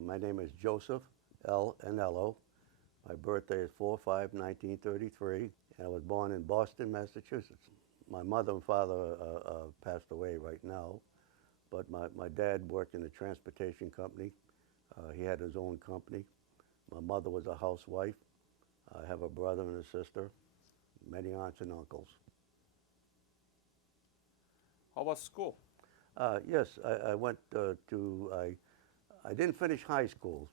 My name is Joseph L. Annello. My birthday is 4/5/1933, and I was born in Boston, Massachusetts. My mother and father passed away right now, but my dad worked in a transportation company. He had his own company. My mother was a housewife. I have a brother and a sister, many aunts and uncles. How about school? Yes, I went I didn't finish high school.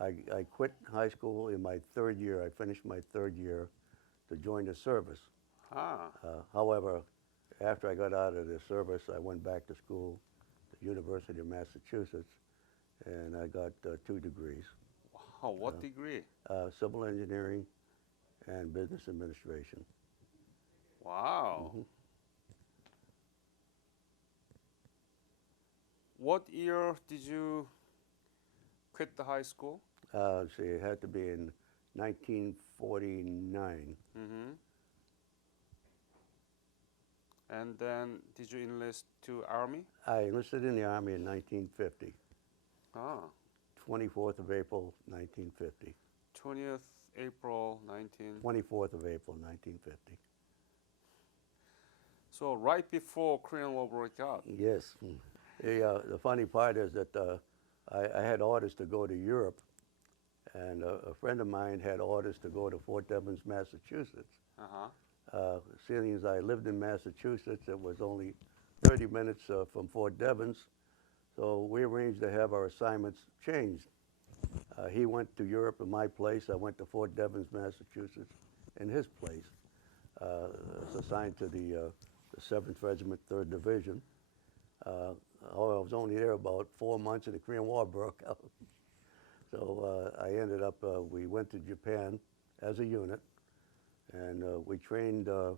I quit high school in my third year. I finished my third year to join the service. Ah, However, after I got out of the service, I went back to school, the University of Massachusetts, and I got two degrees, wow, what degree? civil engineering and business administration. Wow. Hmm. What year did you quit the high school? See, it had to be in 1949. Mm-hmm. And then did you enlist to army? I enlisted in the Army in 1950, Ah, 24th of April, 1950. 20th April 19. 24th of April, 1950. So right before Korean War broke out. Yes. The funny part is that I had orders to go to Europe, and a friend of mine had orders to go to Fort Devens, Massachusetts. Uh-huh. Seeing as I lived in Massachusetts, it was only 30 minutes from Fort Devens, so we arranged to have our assignments changed. He went to Europe in my place. I went to Fort Devens, Massachusetts, in his place. Was assigned to the 7th Regiment, 3rd Division. Uh, I was only there about 4 months, and the Korean War broke out. So I ended up, we went to Japan as a unit, and we trained a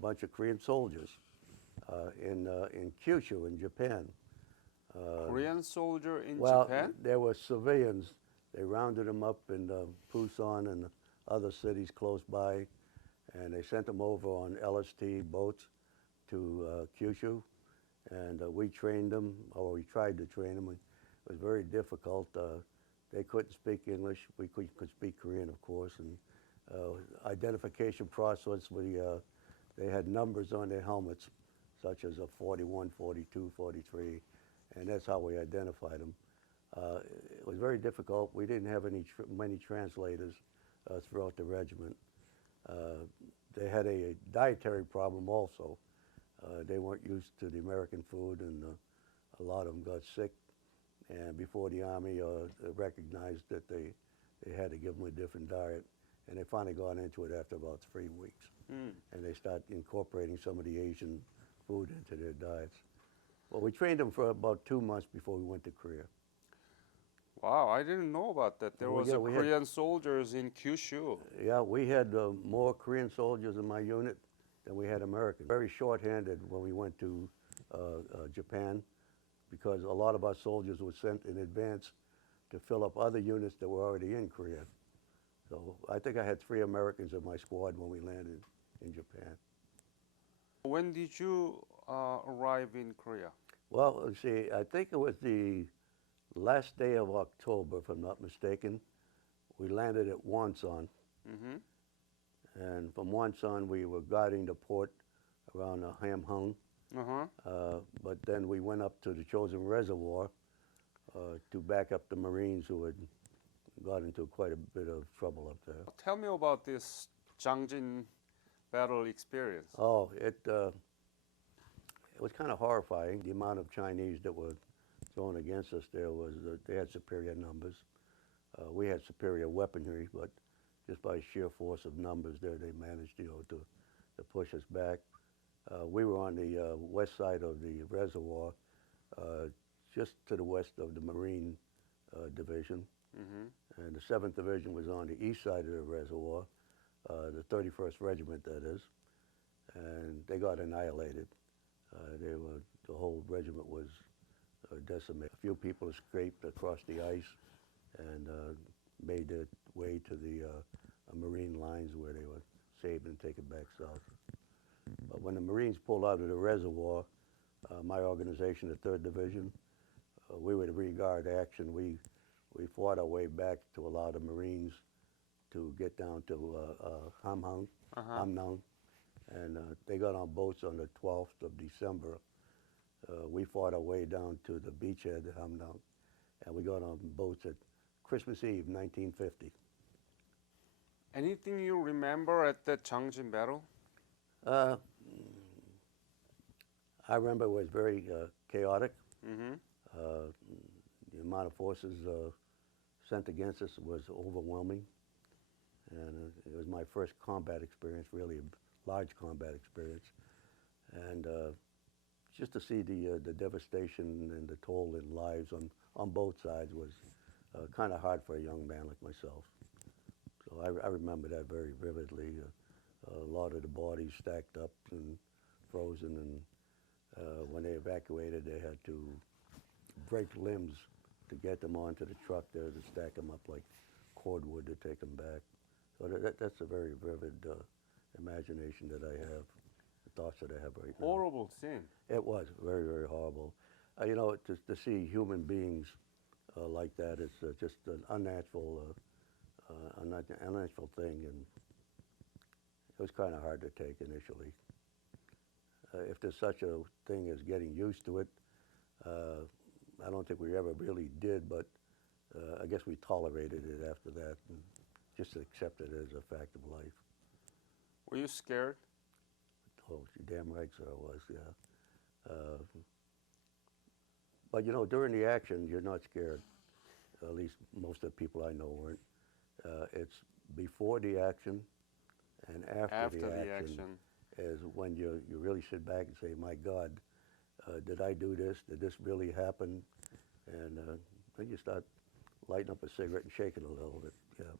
bunch of Korean soldiers in Kyushu in Japan. Korean soldier in Well, Japan? there were civilians. They rounded them up in Busan and other cities close by, and they sent them over on LST boats to Kyushu, and we trained them, or we tried to train them. It was very difficult. They couldn't speak English. We could speak Korean, of course, and identification process, they had numbers on their helmets, such as a 41, 42, 43, and that's how we identified them. It was very difficult. We didn't have many translators throughout the regiment. They had a dietary problem also. They weren't used to the American food, and a lot of them got sick. And before the Army recognized that they had to give them a different diet, and they finally got into it after about 3 weeks. Mm. And they started incorporating some of the Asian food into their diets. Well, we trained them for about 2 months before we went to Korea. Wow, I didn't know about that. There Well, was yeah, a we had- Korean soldiers in Kyushu. Yeah, we had more Korean soldiers in my unit than we had Americans. Very short-handed when we went to Japan, because a lot of our soldiers were sent in advance to fill up other units that were already in Korea. So I think I had 3 Americans in my squad when we landed in Japan. When did you arrive in Korea? Well, let's see, I think it was the last day of October, if I'm not mistaken. We landed at Wonsan, Mm-hmm. and from Wonsan we were guiding the port around Hamhung. Uh-huh. But then we went up to the Chosin Reservoir to back up the Marines who had got into quite a bit of trouble up there. Tell me about this Jangjin battle experience. Oh, it was kind of horrifying. The amount of Chinese that were thrown against us there was they had superior numbers. We had superior weaponry, but just by sheer force of numbers there, they managed, to push us back. We were on the west side of the reservoir, just to the west of the Marine Division, Mm-hmm. and the 7th Division was on the east side of the reservoir, the 31st Regiment, that is, and they got annihilated. The whole regiment was decimated. A few people escaped across the ice and made their way to the Marine lines where they were saved and taken back south. But when the Marines pulled out of the reservoir, my organization, the 3rd Division, we were the rear guard action. We fought our way back to allow the Marines to get down to Hamhung, Uh-huh. Hamnung, and they got on boats on the 12th of December. We fought our way down to the beachhead, Hamnung, and we got on boats at Christmas Eve, 1950. Anything you remember at the Changjin battle? Uh, I remember it was very chaotic. Mm-hmm. Uh, the amount of forces sent against us was overwhelming, and it was my first combat experience, really a large combat experience, and just to see the devastation and the toll in lives on both sides was kind of hard for a young man like myself. So I remember that very vividly. A lot of the bodies stacked up and frozen, and when they evacuated, they had to break limbs to get them onto the truck there to stack them up like cordwood to take them back. So that's a very vivid imagination that I have, the thoughts that I have right now. Horrible scene. It was very, very horrible. You know, to see human beings like that, it's just an unnatural thing, and it was kind of hard to take initially. If there's such a thing as getting used to it, I don't think we ever really did, but I guess we tolerated it after that and just accepted it as a fact of life. Were you scared? Oh, you're damn right, sir, I was, yeah. But you know, during the action, you're not scared. At least most of the people I know weren't. It's before the action and after the action is when you really sit back and say, my God, did I do this? Did this really happen? And then you start lighting up a cigarette and shaking a little bit, yeah.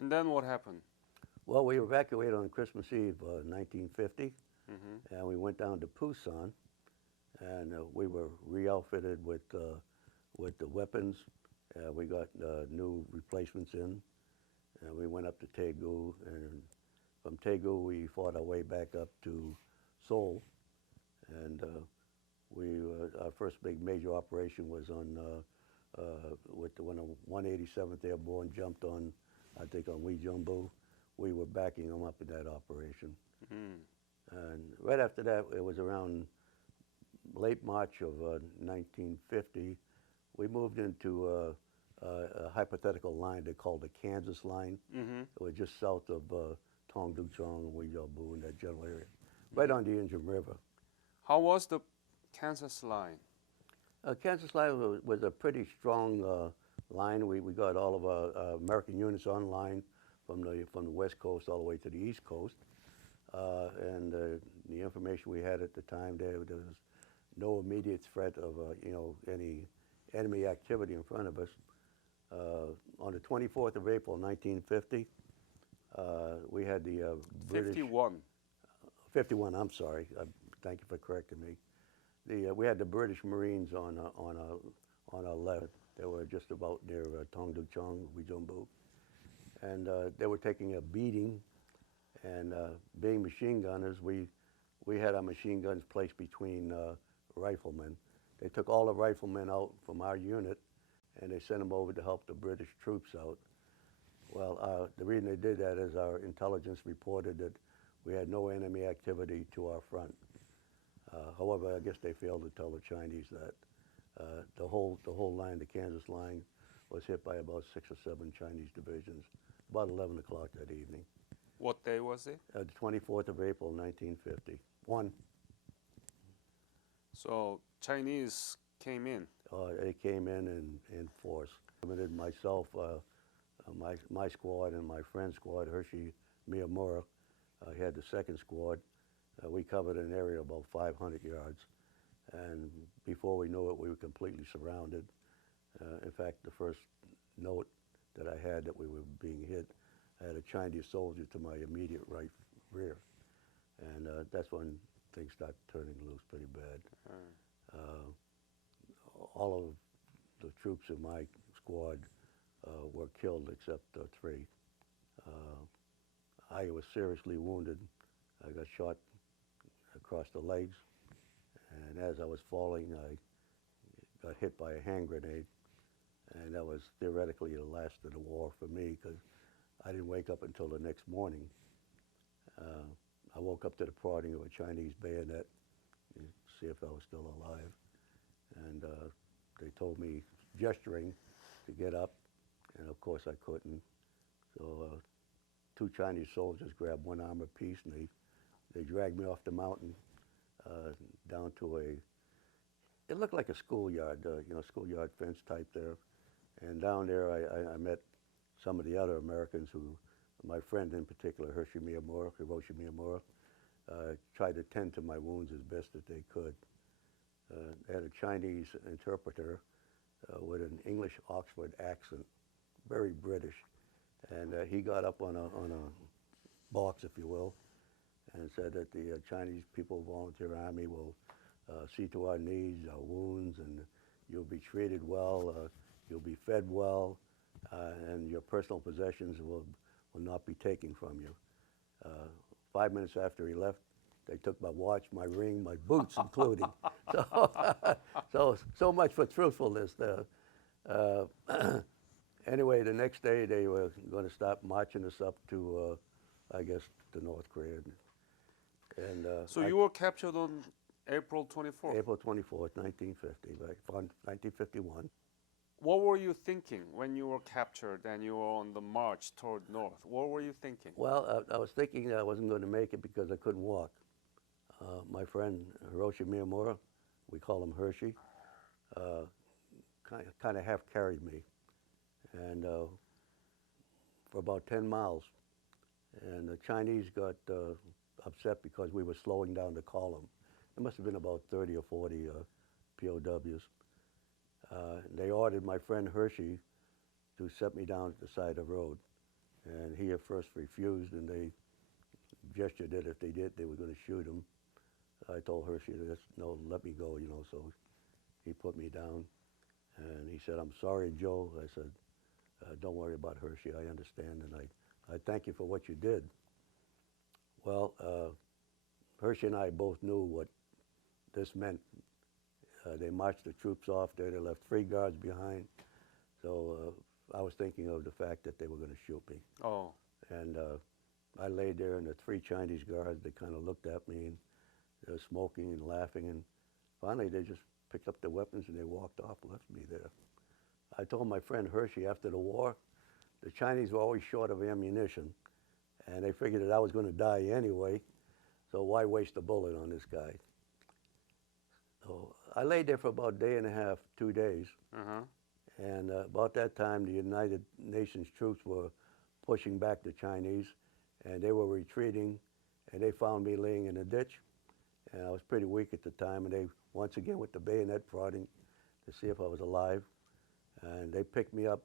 And then what happened? Well, we evacuated on Christmas Eve, 1950, Mm-hmm. and we went down to Pusan, and we were re-outfitted with the weapons. We got new replacements in, and we went up to Daegu, and from Daegu we fought our way back up to Seoul, and our first big major operation was on when the 187th Airborne jumped on, I think, on Uijeonbu. We were backing them up in that operation. Mm. And right after that, it was around late March of 1950, we moved into a hypothetical line they called the Kansas line. Mm-hmm. It was just south of Tongduchong and Uijeonbu in that general area, right on the Injun River. How was the Kansas line? Kansas line was a pretty strong line. We got all of our American units online from the West Coast all the way to the East Coast. And the information we had at the time, there was no immediate threat of any enemy activity in front of us. On the 24th of April, 1950, we had the British... 51. 51, I'm sorry. Thank you for correcting me. We had the British Marines on our left. They were just about near Tongduchong, Uijeonbu. And they were taking a beating. And being machine gunners, we had our machine guns placed between riflemen. They took all the riflemen out from our unit, and they sent them over to help the British troops out. Well, the reason they did that is our intelligence reported that we had no enemy activity to our front. However, I guess they failed to tell the Chinese that. The whole line, the Kansas line, was hit by about 6 or 7 Chinese divisions, about 11 o'clock that evening. What day was it? The 24th of April, 1950. One. So Chinese came in. They came in force. Limited myself, my squad, and my friend's squad, Hershey Miyamura. He had the second squad. We covered an area of about 500 yards. And before we knew it, we were completely surrounded. In fact, the first note that I had that we were being hit, I had a Chinese soldier to my immediate right rear. And that's when things started turning loose pretty bad. All of the troops in my squad were killed except 3. I was seriously wounded. I got shot across the legs, And as I was falling, I got hit by a hand grenade, and that was theoretically the last of the war for me because I didn't wake up until the next morning. Uh, I woke up to the prodding of a Chinese bayonet to see if I was still alive. And they told me, gesturing, to get up, and of course I couldn't. So two Chinese soldiers grabbed one arm apiece, and they dragged me off the mountain down to it looked like a schoolyard, schoolyard fence type there. And down there I met some of the other Americans who, my friend in particular, Hiroshi Miyamura, tried to tend to my wounds as best that they could. They had a Chinese interpreter with an English Oxford accent, very British. And he got up on a box, if you will, and said that the Chinese People Volunteer Army will see to our needs, our wounds, and you'll be treated well, you'll be fed well, and your personal possessions will not be taken from you. 5 minutes after he left, they took my watch, my ring, my boots, including. So much for truthfulness there. Anyway, the next day they were going to start marching us up to, I guess, to North Korea. And So you were captured on April 24th. April 24th, 1950, right, 1951. What were you thinking when you were captured and you were on the march toward north? What were you thinking? Well, I was thinking I wasn't going to make it because I couldn't walk. My friend Hiroshi Miyamura, we call him Hershey, kind of half carried me, and for about 10 miles. And the Chinese got upset because we were slowing down the column. There must have been about 30 or 40 POWs. They ordered my friend Hershey to set me down at the side of the road. And he at first refused, and they gestured that if they did, they were going to shoot him. I told Hershey, no, let me go, so he put me down. And he said, I'm sorry, Joe. I said, don't worry about Hershey, I understand, and I thank you for what you did. Well, Hershey and I both knew what this meant. They marched the troops off there. They left 3 guards behind. So I was thinking of the fact that they were going to shoot me. Oh. And I laid there, and the 3 Chinese guards, they kind of looked at me, and they were smoking and laughing. And finally, they just picked up their weapons, and they walked off, left me there. I told my friend Hershey after the war, the Chinese were always short of ammunition, and they figured that I was going to die anyway, so why waste a bullet on this guy? So I laid there for about a day and a half, 2 days. And about that time, the United Nations troops were pushing back the Chinese, and they were retreating, and they found me laying in a ditch. And I was pretty weak at the time, and they, once again, with the bayonet prodding to see if I was alive. And they picked me up,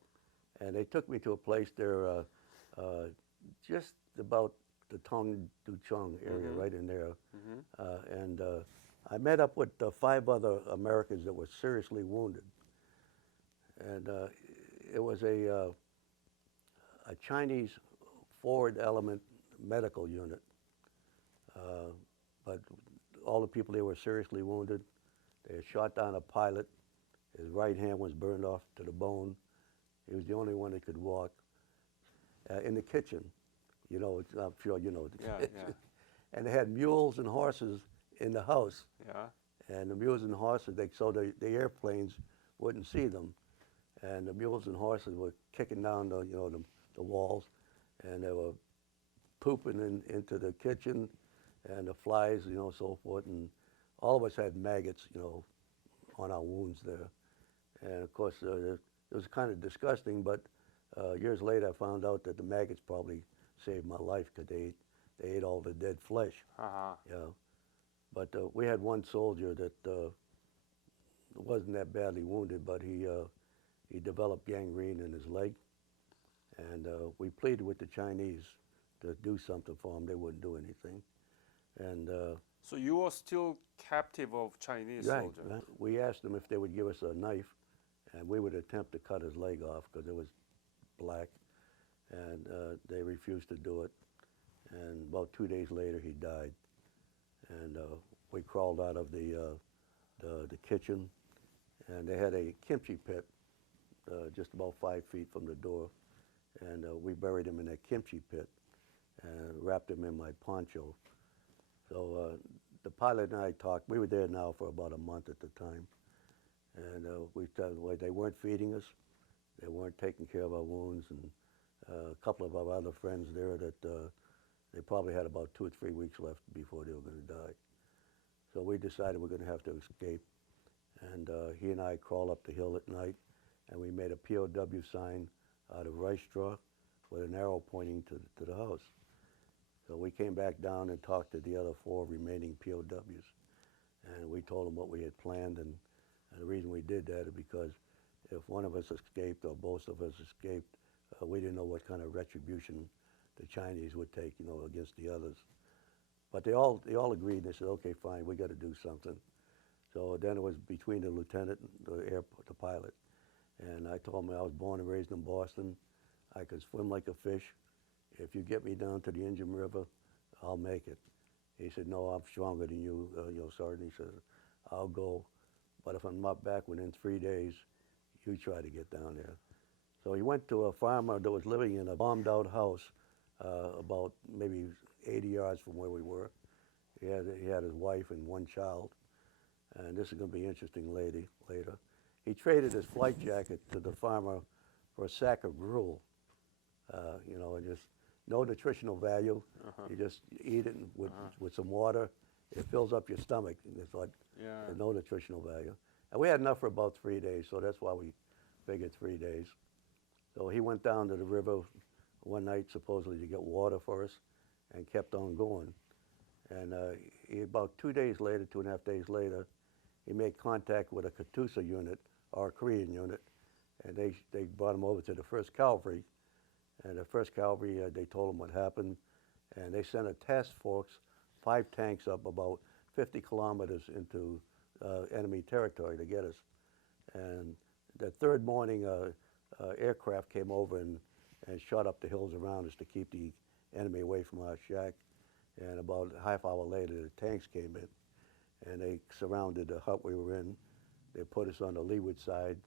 and they took me to a place there just about the Tong Du Chung area, right in there. And I met up with 5 other Americans that were seriously wounded. And it was a Chinese forward element medical unit. But all the people there were seriously wounded. They had shot down a pilot. His right hand was burned off to the bone. He was the only one that could walk. In the kitchen, I'm sure you know the kitchen. Yeah. And they had mules and horses in the house. Yeah. And the mules and horses, so the airplanes wouldn't see them. And the mules and horses were kicking down the walls, and they were pooping into the kitchen, and the flies, so forth. And all of us had maggots, on our wounds there. And of course, it was kind of disgusting, but years later I found out that the maggots probably saved my life because they ate all the dead flesh. But we had one soldier that wasn't that badly wounded, but he developed gangrene in his leg. And we pleaded with the Chinese to do something for him. They wouldn't do anything. And So you were still captive of Chinese soldiers? Right. We asked them if they would give us a knife, and we would attempt to cut his leg off because it was black. And they refused to do it. And about 2 days later, he died. And we crawled out of the the kitchen, and they had a kimchi pit just about 5 feet from the door, and we buried him in that kimchi pit and wrapped him in my poncho. So the pilot and I talked. We were there now for about a month at the time, and we told well, they weren't feeding us, they weren't taking care of our wounds, and a couple of our other friends there that they probably had about 2 or 3 weeks left before they were going to die. So we decided we're going to have to escape, and he and I crawled up the hill at night, and we made a POW sign out of rice straw with an arrow pointing to the house. So we came back down and talked to the other 4 remaining POWs, and we told them what we had planned, and the reason we did that is because if one of us escaped or both of us escaped, we didn't know what kind of retribution the Chinese would take, you know, against the others. But they all agreed. They said, okay, fine, we got to do something. So then it was between the lieutenant and the pilot. And I told him I was born and raised in Boston. I could swim like a fish. If you get me down to the Indian River, I'll make it. He said, no, I'm stronger than you, Sergeant. He said, I'll go. But if I'm not back within 3 days, you try to get down there. So he went to a farmer that was living in a bombed out house about maybe 80 yards from where we were. He had his wife and 1 child. And this is going to be interesting later. He traded his flight jacket to the farmer for a sack of gruel. And just no nutritional value. You just eat it with some water. It fills up your stomach. And it's like no nutritional value. And we had enough for about 3 days, so that's why we figured 3 days. So he went down to the river one night, supposedly to get water for us, and kept on going. And about 2 days later, 2.5 days later, he made contact with a Katyusha unit, or a Korean unit, and they brought him over to the 1st Cavalry. And the 1st Cavalry, they told him what happened, and they sent a task force, 5 tanks up about 50 kilometers into enemy territory to get us. And the 3rd morning, aircraft came over and shot up the hills around us to keep the enemy away from our shack. And about a half hour later, the tanks came in, and they surrounded the hut we were in. They put us on the leeward side,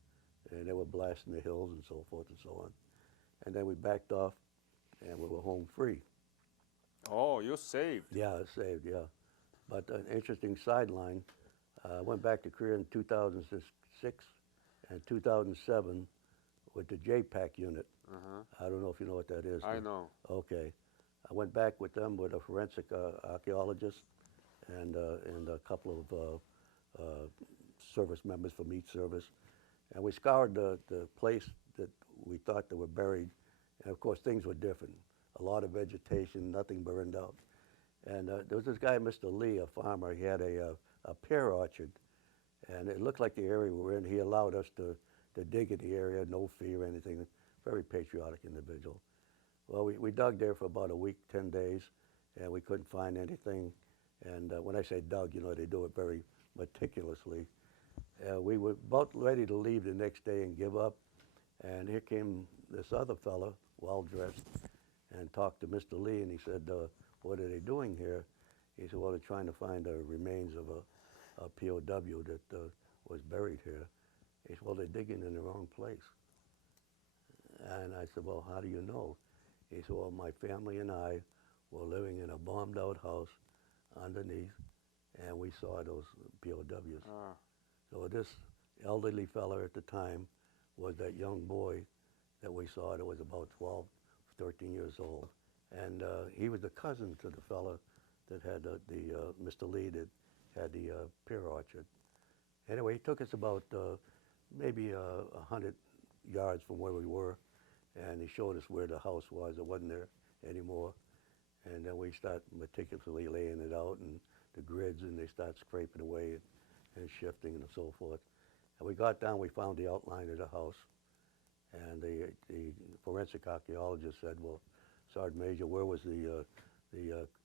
and they were blasting the hills and so forth and so on. And then we backed off, and we were home free. Oh, you're saved. Yeah, saved, yeah. But an interesting sideline, I went back to Korea in 2006 and 2007 with the JPAC unit. I don't know if you know what that is. I know. Okay. I went back with them with a forensic archaeologist and a couple of service members from each service. And we scoured the place that we thought they were buried. And of course, things were different. A lot of vegetation, nothing burned out. And there was this guy, Mr. Lee, a farmer. He had a pear orchard. And it looked like the area we were in. He allowed us to dig in the area, no fee or anything. Very patriotic individual. Well, we dug there for about a week, 10 days, and we couldn't find anything. And when I say dug, you know, they do it very meticulously. We were about ready to leave the next day and give up. And here came this other fella, well-dressed, and talked to Mr. Lee, and he said, what are they doing here? He said, well, they're trying to find the remains of a POW that was buried here. He said, well, they're digging in the wrong place. And I said, well, how do you know? He said, well, my family and I were living in a bombed-out house underneath, and we saw those POWs. So this elderly fella at the time was that young boy that we saw that was about 12, 13 years old. And he was the cousin to the fella that had Mr. Lee that had the pear orchard. Anyway, he took us about maybe 100 yards from where we were, and he showed us where the house was. It wasn't there anymore. And then we start meticulously laying it out, and the grids, and they start scraping away and shifting and so forth. And we got down, we found the outline of the house, and the forensic archaeologist said, well, Sergeant Major, where was the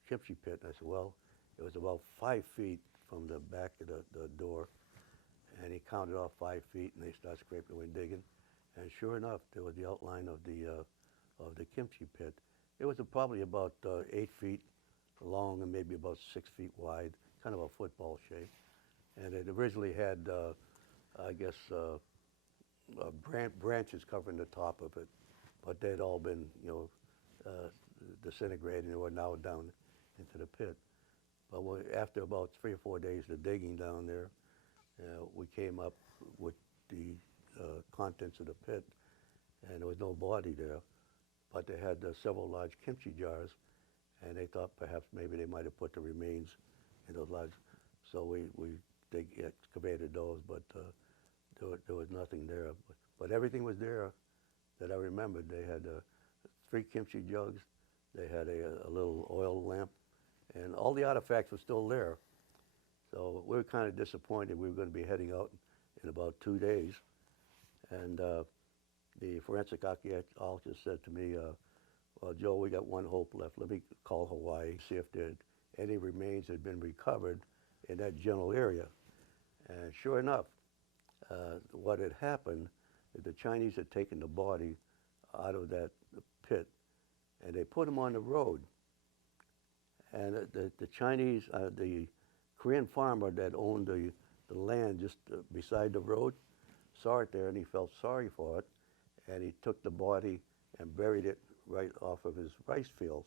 kimchi pit? And I said, well, it was about 5 feet from the back of the door. And he counted off 5 feet, and they started scraping away and digging. And sure enough, there was the outline of the kimchi pit. It was probably about 8 feet long and maybe about 6 feet wide, kind of a football shape. and it originally had, I guess, branches covering the top of it, but they'd all been, disintegrated and were now down into the pit. But after about 3 or 4 days of digging down there, we came up with the contents of the pit, and there was no body there, but they had several large kimchi jars, and they thought perhaps maybe they might have put the remains in those large. So they excavated those, but there was nothing there. But everything was there that I remembered. They had 3 kimchi jugs, they had a little oil lamp, and all the artifacts were still there. So we were kind of disappointed. We were going to be heading out in about 2 days, and the forensic archaeologist said to me, well, Joe, we got one hope left. Let me call Hawaii, see if there any remains had been recovered in that general area. And sure enough, what had happened is the Chinese had taken the body out of that pit, and they put him on the road. And the Chinese, the Korean farmer that owned the land just beside the road, saw it there, and he felt sorry for it, and he took the body and buried it right off of his rice fields.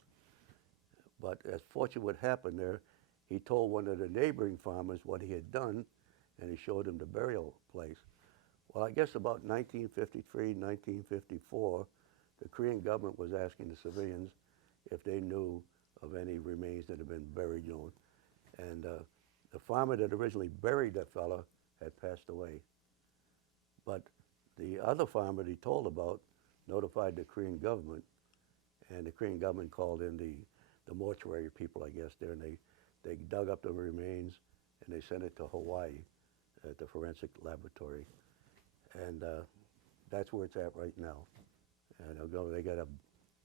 But as fortunate what happened there, he told one of the neighboring farmers what he had done, and he showed him the burial place. Well, I guess about 1953, 1954, the Korean government was asking the civilians if they knew of any remains that had been buried, and the farmer that originally buried that fella had passed away. But the other farmer that he told about notified the Korean government, and the Korean government called in the mortuary people, I guess, there, and they dug up the remains, and they sent it to Hawaii at the forensic laboratory. And that's where it's at right now. And they got a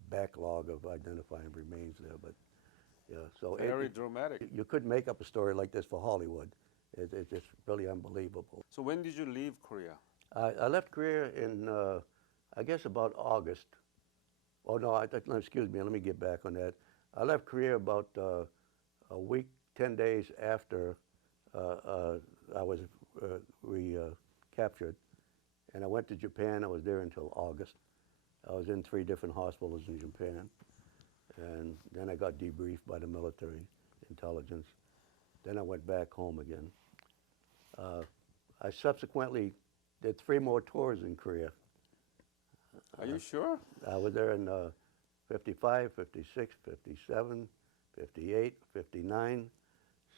backlog of identifying remains there, but yeah. So very dramatic. You couldn't make up a story like this for Hollywood. It's just really unbelievable. So when did you leave Korea? I left Korea in, I guess, about August. Oh, no, excuse me, let me get back on that. I left Korea about a week, 10 days after I was recaptured. And I went to Japan. I was there until August. I was in 3 different hospitals in Japan. And then I got debriefed by the military intelligence. Then I went back home again. I subsequently did 3 more tours in Korea. Are you sure? I was there in 55, 56, 57, 58, 59,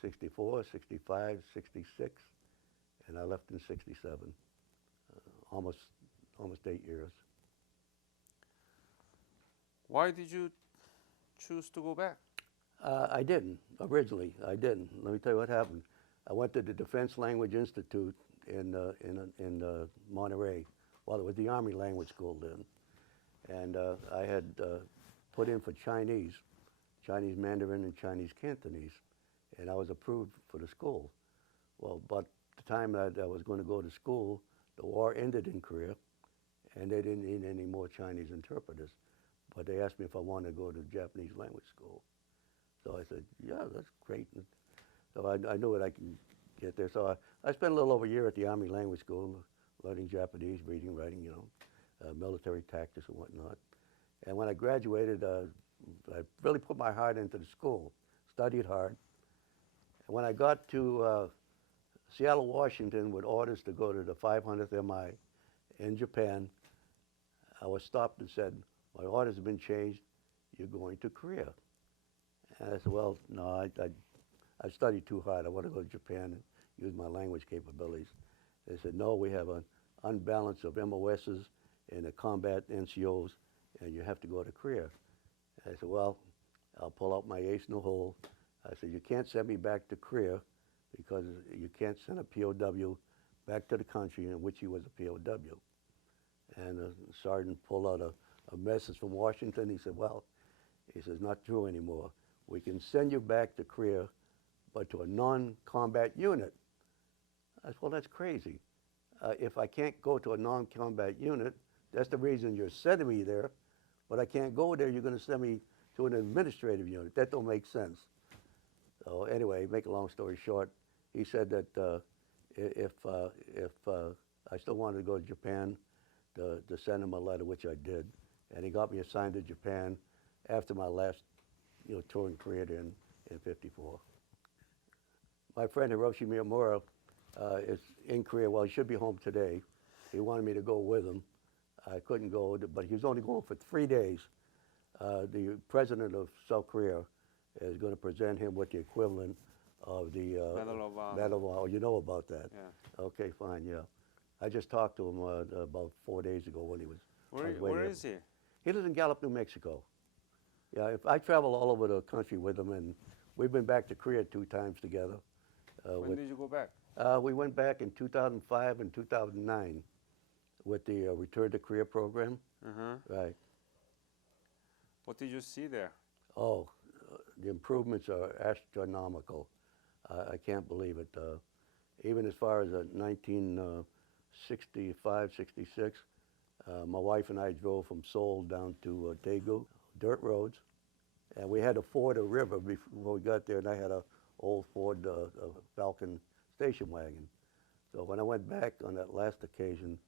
64, 65, 66, and I left in 67. Almost 8 years. Why did you choose to go back? I didn't, originally, I didn't. Let me tell you what happened. I went to the Defense Language Institute in Monterey. Well, it was the Army Language School then. And I had put in for Chinese Mandarin and Chinese Cantonese, and I was approved for the school. Well, but the time that I was going to go to school, the war ended in Korea, and they didn't need any more Chinese interpreters. But they asked me if I wanted to go to Japanese language school. So I said, yeah, that's great. And so I knew that I can get there. So I spent a little over a year at the Army Language School, learning Japanese, reading, writing, military tactics and whatnot. And when I graduated, I really put my heart into the school, studied hard. And when I got to Seattle, Washington, with orders to go to the 500th MI in Japan, I was stopped and said, my orders have been changed, you're going to Korea. And I said, well, no, I studied too hard. I want to go to Japan and use my language capabilities. They said, no, we have an unbalance of MOSs and a combat NCOs, and you have to go to Korea. And I said, well, I'll pull out my ace in the hole. I said, you can't send me back to Korea because you can't send a POW back to the country in which he was a POW. And the sergeant pulled out a message from Washington. He said, well, he says, not true anymore. We can send you back to Korea, but to a non-combat unit. I said, well, that's crazy. If I can't go to a non-combat unit, that's the reason you're sending me there, but I can't go there, you're going to send me to an administrative unit. That don't make sense. So anyway, make a long story short, he said that if I still wanted to go to Japan, to send him a letter, which I did, and he got me assigned to Japan after my last, tour in Korea in '54. My friend Hiroshi Miyamura is in Korea. Well, he should be home today. He wanted me to go with him. I couldn't go, but he was only going for 3 days. The president of South Korea is going to present him with the equivalent of the Medal of Honor. Medal of Honor. You know about that? Yeah. Okay, fine, yeah. I just talked to him about 4 days ago when he was. Where is he? He lives in Gallup, New Mexico. Yeah, I travel all over the country with him, and we've been back to Korea 2 times together. When did you go back? We went back in 2005 and 2009 with the Return to Korea program. Right. What did you see there? Oh, the improvements are astronomical. I can't believe it. Even as far as 1965, 66, my wife and I drove from Seoul down to Daegu, dirt roads, and we had to ford a river before we got there, and I had a old Ford Falcon station wagon. So when I went back on that last occasion,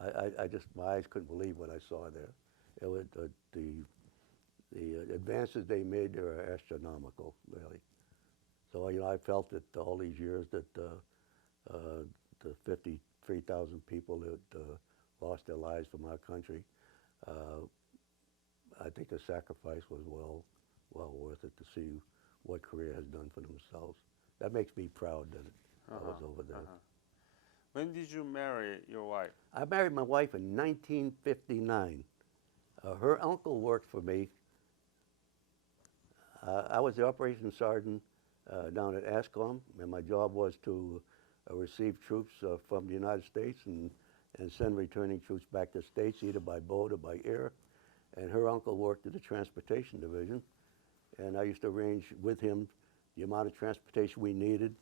I just, my eyes couldn't believe what I saw there. It was the advances they made there are astronomical, really. So I felt that all these years that the 53,000 people that lost their lives from our country, I think the sacrifice was well worth it to see what Korea has done for themselves. That makes me proud that I was over there. When did you marry your wife? I married my wife in 1959. Her uncle worked for me. I was the operations sergeant down at ASCOM, and my job was to receive troops from the United States and send returning troops back to the States, either by boat or by air. And her uncle worked at the transportation division, and I used to arrange with him the amount of transportation we needed,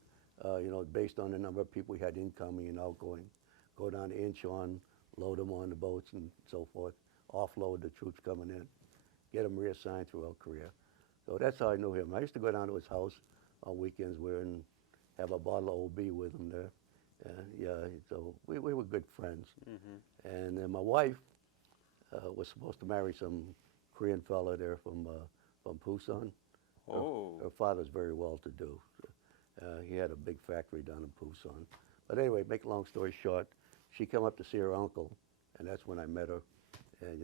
based on the number of people we had incoming and outgoing. Go down to Incheon, load them on the boats and so forth, offload the troops coming in, get them reassigned throughout Korea. So that's how I knew him. I used to go down to his house on weekends and have a bottle of OB with him there. So we were good friends. And then my wife was supposed to marry some Korean fella there from Busan. Oh. Her father's very well-to-do. He had a big factory down in Busan. But anyway, make a long story short, she came up to see her uncle, and that's when I met her. And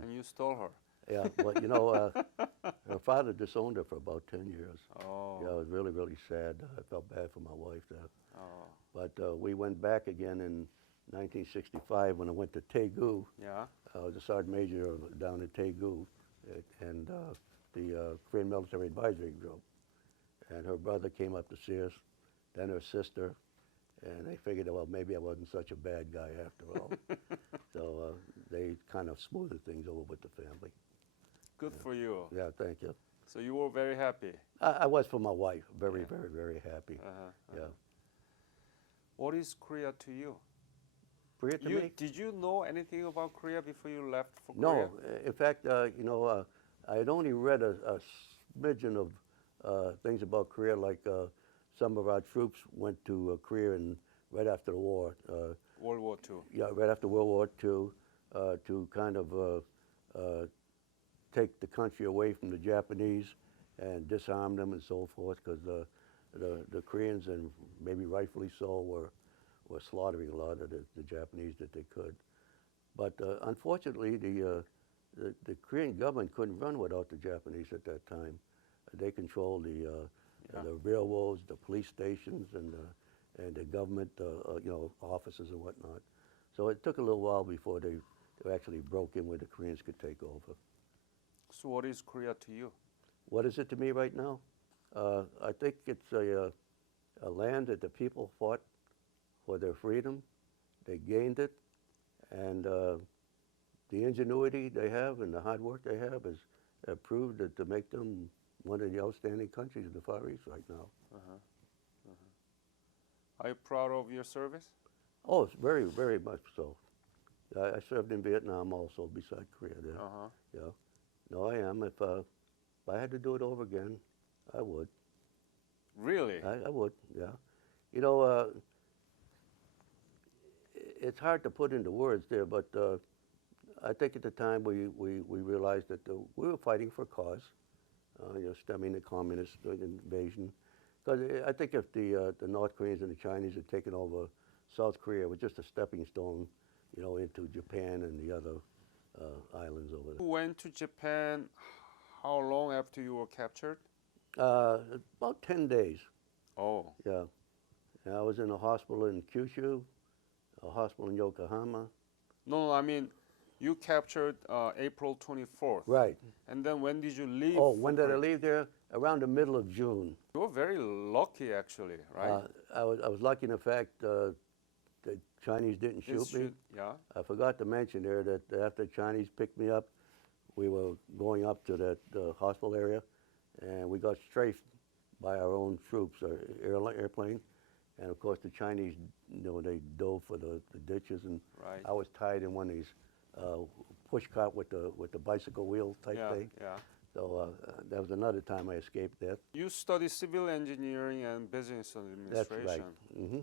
And you stole her. yeah, but her father disowned her for about 10 years. Oh. Yeah, it was really, really sad. I felt bad for my wife there. Oh. But we went back again in 1965 when I went to Daegu. Yeah. I was a sergeant major down at Daegu, and the Korean Military Advisory Group. And her brother came up to see us, then her sister, and they figured, well, maybe I wasn't such a bad guy after all. So they kind of smoothed things over with the family. Good for you. Yeah, thank you. So you were very happy. I was for my wife, very, very, very happy. Yeah. What is Korea to you? Korea to me? Did you know anything about Korea before you left for No. Korea? In fact, I had only read a smidgen of things about Korea, like some of our troops went to Korea right after the war. World War II. Yeah, right after World War II, to kind of take the country away from the Japanese and disarm them and so forth, because the Koreans, and maybe rightfully so, were slaughtering a lot of the Japanese that they could. But unfortunately, the Korean government couldn't run without the Japanese at that time. They controlled the railroads, the police stations, and the government offices and whatnot. So it took a little while before they actually broke in where the Koreans could take over. So what is Korea to you? What is it to me right now? I think it's a land that the people fought for their freedom. They gained it, and the ingenuity they have and the hard work they have has proved that to make them one of the outstanding countries in the Far East right now. Are you proud of your service? Oh, it's very, very much so. I served in Vietnam also, beside Korea there. Yeah. No, I am. If I had to do it over again, I would. Really? I would, yeah. it's hard to put into words there, but I think at the time we realized that we were fighting for a cause, stemming the communist invasion. Because I think if the North Koreans and the Chinese had taken over South Korea, it was just a stepping stone, into Japan and the other islands over You went to Japan how long after you were captured? there. About 10 days, Oh, yeah. And I was in a hospital in Kyushu, a hospital in Yokohama. no, I mean, you captured April 24th. Right. And then when did you leave? Oh, when did I Korea? leave there? Around the middle of June. You were very lucky, actually, right? I was lucky in the fact the Chinese didn't shoot me. Yeah. I forgot to mention there that after the Chinese picked me up, we were going up to that hospital area, and we got strafed by our own troops, our airplane. And of course, the Chinese, they dove for the ditches, and Right. I was tied in one of these push cart with the bicycle wheel type Yeah, thing. yeah. So that was another time I escaped death. You study civil engineering and business That's administration. right. Hmm.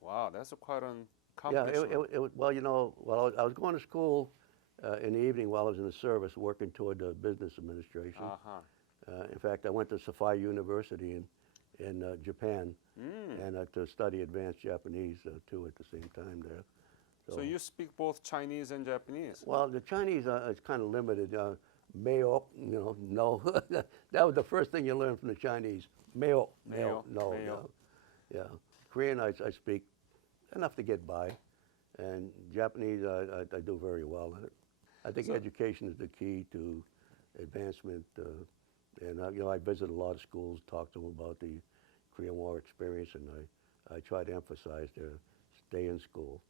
Wow, that's quite an Yeah, accomplishment. well, I was going to school in the evening while I was in the service, working toward the business administration. Uh-huh. In fact, I went to Safai University in Japan, and to study advanced Japanese too at the same time there. So you speak both Chinese and Japanese? Well, the Chinese is kind of limited. Mayo, no. That was the first thing you learn from the Chinese. Mayo, Mayo, no, mayo. no. Yeah. Korean, I speak enough to get by. And Japanese, I do very well in it. I think education is the key to advancement. And I visit a lot of schools, talk to them about the Korean War experience, and I try to emphasize their stay in school.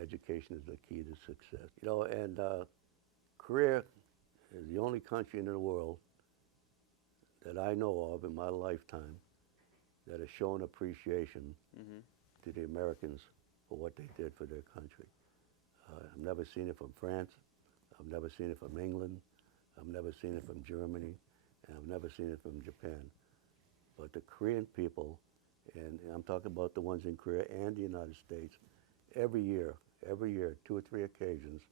Education is the key to success. And Korea is the only country in the world that I know of in my lifetime that has shown appreciation to the Americans for what they did for their country. I've never seen it from France. I've never seen it from England. I've never seen it from Germany. And I've never seen it from Japan. But the Korean people, and I'm talking about the ones in Korea and the United States, every year, 2 or 3 occasions,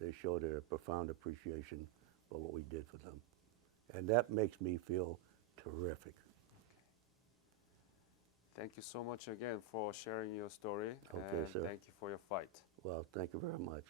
they show their profound appreciation for what we did for them. And that makes me feel terrific. Thank you so much again for sharing your story. Okay, and sir. thank you for your fight. Well, thank you very much.